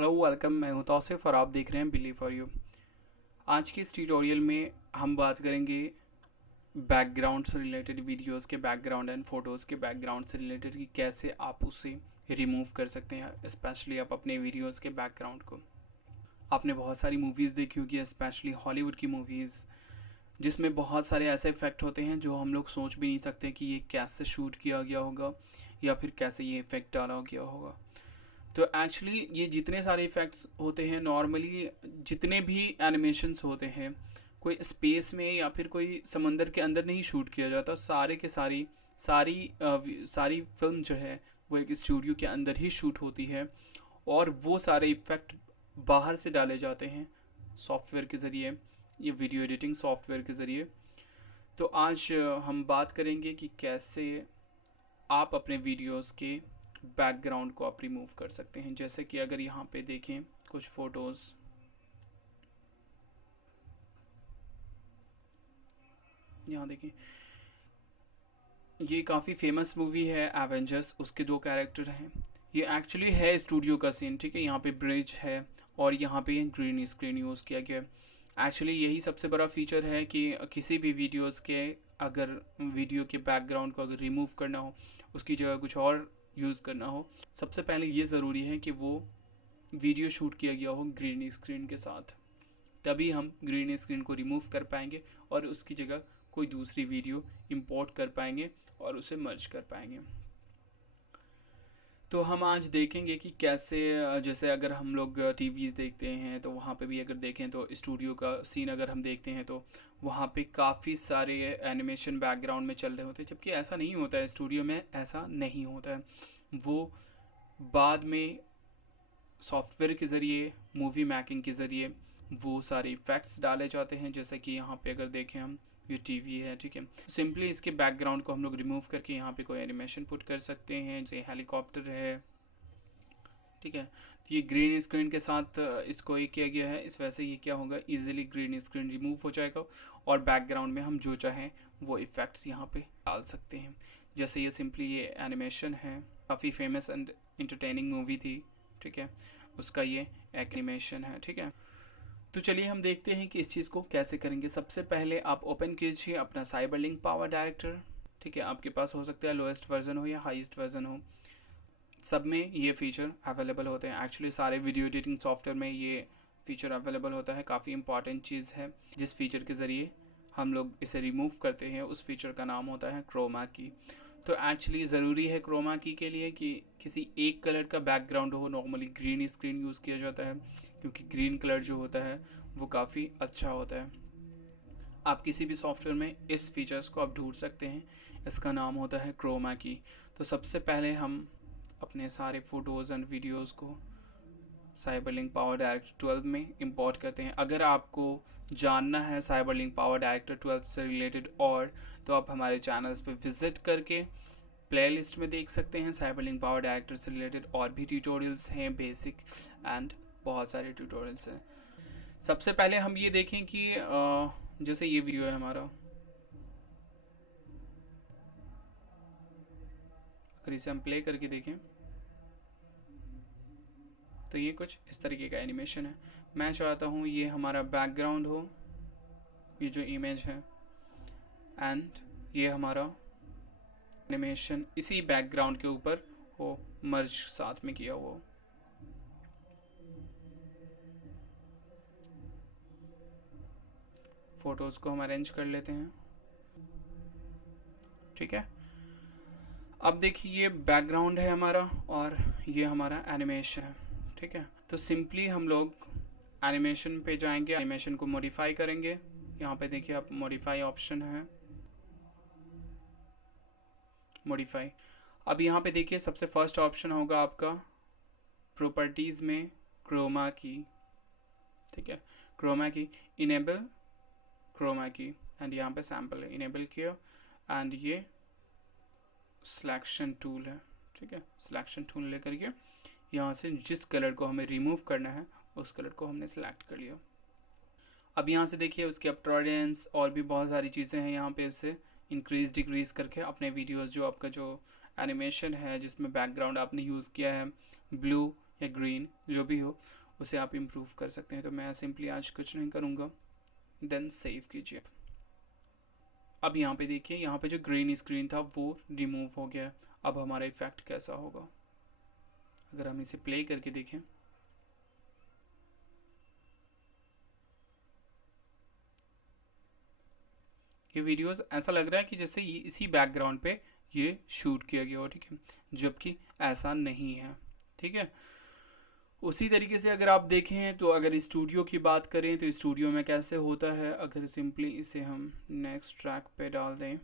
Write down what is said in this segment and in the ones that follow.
Hello welcome. मैं हूं तौसीफ और आप देख रहे हैं बिलीव फॉर यू। आज की इस ट्यूटोरियल में हम बात करेंगे बैकग्राउंड से रिलेटेड, वीडियोस के बैकग्राउंड एंड फोटोज़ के बैकग्राउंड से रिलेटेड कि कैसे आप उसे रिमूव कर सकते हैं, स्पेशली आप अपने वीडियोस के बैकग्राउंड को। आपने बहुत सारी मूवीज़ देखी होगी, स्पेशली हॉलीवुड की मूवीज़, जिसमें बहुत सारे ऐसे इफ़ेक्ट होते हैं जो हम लोग सोच भी नहीं सकते कि ये कैसे शूट किया गया होगा या फिर कैसे ये इफ़ेक्ट डाला गया होगा। तो एक्चुअली ये जितने सारे इफ़ेक्ट्स होते हैं, नॉर्मली जितने भी एनिमेशंस होते हैं, कोई स्पेस में या फिर कोई समंदर के अंदर नहीं शूट किया जाता। सारे के सारी फिल्म जो है वो एक स्टूडियो के अंदर ही शूट होती है और वो सारे इफ़ेक्ट बाहर से डाले जाते हैं सॉफ्टवेयर के ज़रिए, ये वीडियो एडिटिंग सॉफ्टवेयर के ज़रिए। तो आज हम बात करेंगे कि कैसे आप अपने वीडियोस के बैकग्राउंड को आप रिमूव कर सकते हैं। जैसे कि अगर यहाँ पे देखें कुछ फ़ोटोज़, यहाँ देखें, ये काफ़ी फेमस मूवी है एवेंजर्स, उसके दो कैरेक्टर हैं। ये एक्चुअली है स्टूडियो का सीन, ठीक है। यहाँ पे ब्रिज है और यहाँ पे ग्रीन स्क्रीन यूज़ किया गया है। एक्चुअली यही सबसे बड़ा फीचर है कि किसी भी वीडियोस के, अगर वीडियो के बैकग्राउंड को अगर रिमूव करना हो, उसकी जगह कुछ और यूज़ करना हो, सबसे पहले ये ज़रूरी है कि वो वीडियो शूट किया गया हो ग्रीन स्क्रीन के साथ। तभी हम ग्रीन स्क्रीन को रिमूव कर पाएंगे और उसकी जगह कोई दूसरी वीडियो इंपोर्ट कर पाएंगे और उसे मर्ज कर पाएंगे। तो हम आज देखेंगे कि कैसे, जैसे अगर हम लोग टीवीज़ देखते हैं तो वहाँ पे भी अगर देखें तो स्टूडियो का सीन अगर हम देखते हैं तो वहाँ पे काफ़ी सारे एनिमेशन बैकग्राउंड में चल रहे होते हैं, जबकि ऐसा नहीं होता है। स्टूडियो में ऐसा नहीं होता है। वो बाद में सॉफ्टवेयर के ज़रिए, मूवी मेकिंग के ज़रिए वो सारे इफ़ेक्ट्स डाले जाते हैं। जैसे कि यहाँ पे अगर देखें हम, ये टीवी है, ठीक है। सिंपली इसके बैकग्राउंड को हम लोग रिमूव करके यहाँ पे कोई एनिमेशन पुट कर सकते हैं, जैसे हेलीकॉप्टर है, ठीक है। तो ये ग्रीन स्क्रीन के साथ इसको ये किया गया है। इस वजह से ये क्या होगा, इजीली ग्रीन स्क्रीन रिमूव हो जाएगा और बैकग्राउंड में हम जो चाहें वो इफ़ेक्ट्स यहाँ पे डाल सकते हैं। जैसे ये सिंपली ये एनिमेशन है, काफ़ी फेमस एंड इंटरटेनिंग मूवी थी, ठीक है, उसका ये एनिमेशन है, ठीक है। तो चलिए हम देखते हैं कि इस चीज़ को कैसे करेंगे। सबसे पहले आप ओपन कीजिए अपना साइबरलिंक पावर डायरेक्टर, ठीक है। आपके पास हो सकता है लोएस्ट वर्जन हो या हाईएस्ट वर्जन हो, सब में ये फीचर अवेलेबल होते हैं। एक्चुअली सारे वीडियो एडिटिंग सॉफ्टवेयर में ये फीचर अवेलेबल होता है। काफ़ी इंपॉर्टेंट चीज़ है जिस फीचर के ज़रिए हम लोग इसे रिमूव करते हैं, उस फीचर का नाम होता है क्रोमा की। तो एक्चुअली ज़रूरी है क्रोमा की के लिए कि किसी एक कलर का बैकग्राउंड हो। नॉर्मली ग्रीन स्क्रीन यूज़ किया जाता है क्योंकि ग्रीन कलर जो होता है वो काफ़ी अच्छा होता है। आप किसी भी सॉफ्टवेयर में इस फीचर्स को आप ढूंढ सकते हैं, इसका नाम होता है क्रोमा की। तो सबसे पहले हम अपने सारे फ़ोटोज़ एंड वीडियोज़ को साइबरलिंक पावर डायरेक्टर 12 में इंपोर्ट करते हैं। अगर आपको जानना है साइबरलिंक पावर डायरेक्टर 12 से रिलेटेड और, तो आप हमारे चैनल्स पे विज़िट करके प्लेलिस्ट में देख सकते हैं। साइबरलिंक पावर डायरेक्टर से रिलेटेड और भी ट्यूटोरियल्स हैं, बेसिक एंड बहुत सारे ट्यूटोरियल्स हैं। सबसे पहले हम ये देखें कि जैसे ये वीडियो है हमारा, अगर इसे हम प्ले करके देखें तो ये कुछ इस तरीके का एनिमेशन है। मैं चाहता हूँ ये हमारा बैकग्राउंड हो, ये जो इमेज है, एंड ये हमारा एनिमेशन इसी बैकग्राउंड के ऊपर हो, मर्ज साथ में किया हुआ हो। फोटोज़ को हम अरेंज कर लेते हैं, ठीक है। अब देखिए ये बैकग्राउंड है हमारा और ये हमारा एनिमेशन है, ठीक है। तो सिंपली हम लोग एनिमेशन पे जाएंगे, एनिमेशन को मॉडिफाई करेंगे। यहाँ पे देखिए आप मॉडिफाई ऑप्शन है, मॉडिफाई। अब यहाँ पे देखिए सबसे फर्स्ट ऑप्शन होगा आपका प्रॉपर्टीज़ में क्रोमा की, ठीक है। क्रोमा की, इनेबल क्रोमा की, एंड यहाँ पे सैम्पल है, इनेबल किया। एंड ये सिलेक्शन टूल है, ठीक है। सिलेक्शन टूल लेकर के यहाँ से जिस कलर को हमें रिमूव करना है उस कलर को हमने सेलेक्ट कर लिया। अब यहाँ से देखिए उसके अब टॉलरेंस और भी बहुत सारी चीज़ें हैं, यहाँ पे उसे इंक्रीज डिक्रीज करके अपने वीडियोस, जो आपका जो एनिमेशन है जिसमें बैकग्राउंड आपने यूज़ किया है ब्लू या ग्रीन जो भी हो उसे आप इम्प्रूव कर सकते हैं। तो मैं सिंपली आज कुछ नहीं करूँगा, देन सेव कीजिए। अब यहाँ पे देखिए, यहाँ पे जो ग्रीन स्क्रीन था वो रिमूव हो गया है। अब हमारा इफेक्ट कैसा होगा, अगर हम इसे प्ले करके देखें, ये वीडियोस ऐसा लग रहा है कि जैसे ये इसी बैकग्राउंड पे ये शूट किया गया हो, ठीक है, जबकि ऐसा नहीं है, ठीक है। उसी तरीके से अगर आप देखें तो अगर स्टूडियो की बात करें तो स्टूडियो में कैसे होता है, अगर सिंपली इसे हम नेक्स्ट ट्रैक पे डाल दें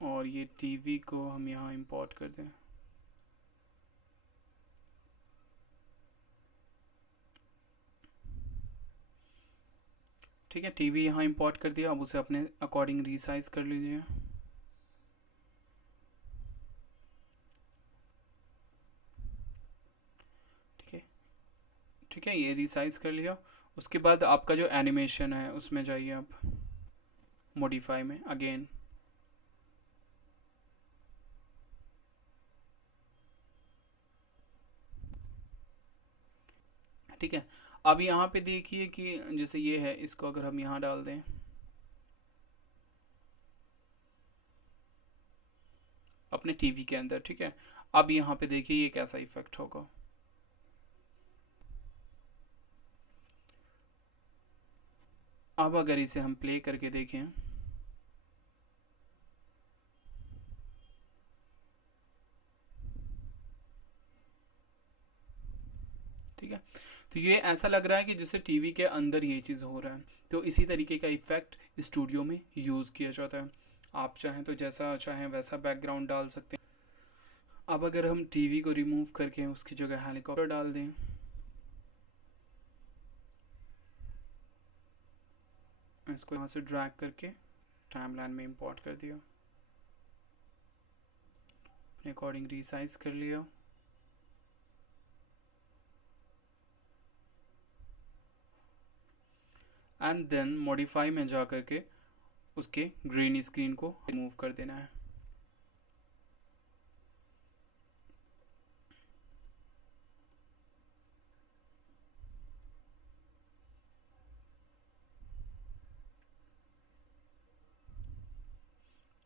और ये टीवी को हम यहाँ इंपोर्ट कर दें, ठीक है, टीवी यहाँ इंपोर्ट कर दिया। अब उसे अपने अकॉर्डिंग रीसाइज कर लीजिए, ठीक है, ठीक है, ये रीसाइज कर लिया। उसके बाद आपका जो एनिमेशन है उसमें जाइए आप, मॉडिफाई में अगेन, ठीक है। अब यहाँ पे देखिए कि जैसे ये है, इसको अगर हम यहाँ डाल दें अपने टीवी के अंदर, ठीक है। अब यहाँ पे देखिए ये कैसा इफेक्ट होगा। अब अगर इसे हम प्ले करके देखें, ठीक है, तो ये ऐसा लग रहा है कि जैसे टीवी के अंदर ये चीज़ हो रहा है। तो इसी तरीके का इफेक्ट स्टूडियो में यूज़ किया जाता है। आप चाहें तो जैसा चाहें वैसा बैकग्राउंड डाल सकते हैं। अब अगर हम टीवी को रिमूव करके उसकी जगह हेलीकॉप्टर डाल दें, इसको यहाँ से ड्रैग करके टाइमलाइन में इंपोर्ट कर दिया, अपने अकॉर्डिंग रीसाइज कर लिया, एंड देन मॉडिफाई में जा करके उसके ग्रीन स्क्रीन को रिमूव कर देना है।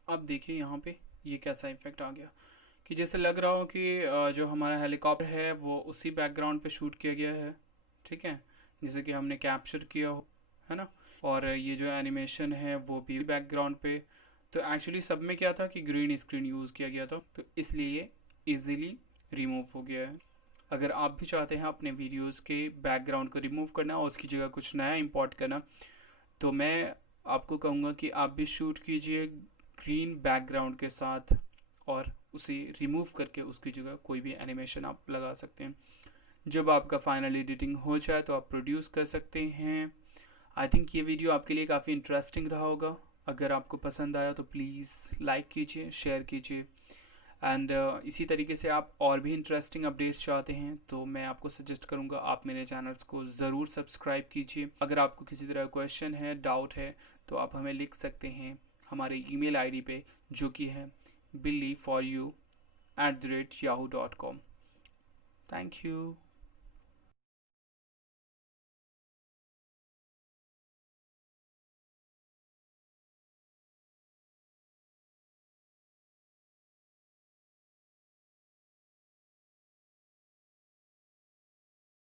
अब देखिए यहाँ पे ये कैसा इफेक्ट आ गया, कि जैसे लग रहा हो कि जो हमारा हेलीकॉप्टर है वो उसी बैकग्राउंड पे शूट किया गया है, ठीक है, जैसे कि हमने कैप्चर किया हो, है ना। और ये जो एनिमेशन है वो भी बैकग्राउंड पे। तो एक्चुअली सब में क्या था कि ग्रीन स्क्रीन यूज़ किया गया था, तो इसलिए इजीली रिमूव हो गया है। अगर आप भी चाहते हैं अपने वीडियोस के बैकग्राउंड को रिमूव करना और उसकी जगह कुछ नया इंपोर्ट करना, तो मैं आपको कहूँगा कि आप भी शूट कीजिए ग्रीन बैकग्राउंड के साथ और उसे रिमूव करके उसकी जगह कोई भी एनिमेशन आप लगा सकते हैं। जब आपका फाइनल एडिटिंग हो जाए तो आप प्रोड्यूस कर सकते हैं। आई थिंक ये वीडियो आपके लिए काफ़ी इंटरेस्टिंग रहा होगा। अगर आपको पसंद आया तो प्लीज़ लाइक कीजिए, शेयर कीजिए, एंड इसी तरीके से आप और भी इंटरेस्टिंग अपडेट्स चाहते हैं तो मैं आपको सजेस्ट करूंगा आप मेरे चैनल्स को ज़रूर सब्सक्राइब कीजिए। अगर आपको किसी तरह क्वेश्चन है, डाउट है, तो आप हमें लिख सकते हैं हमारे ईमेल आईडी पे, जो कि है billyforyou@yahoo.com। Thank you.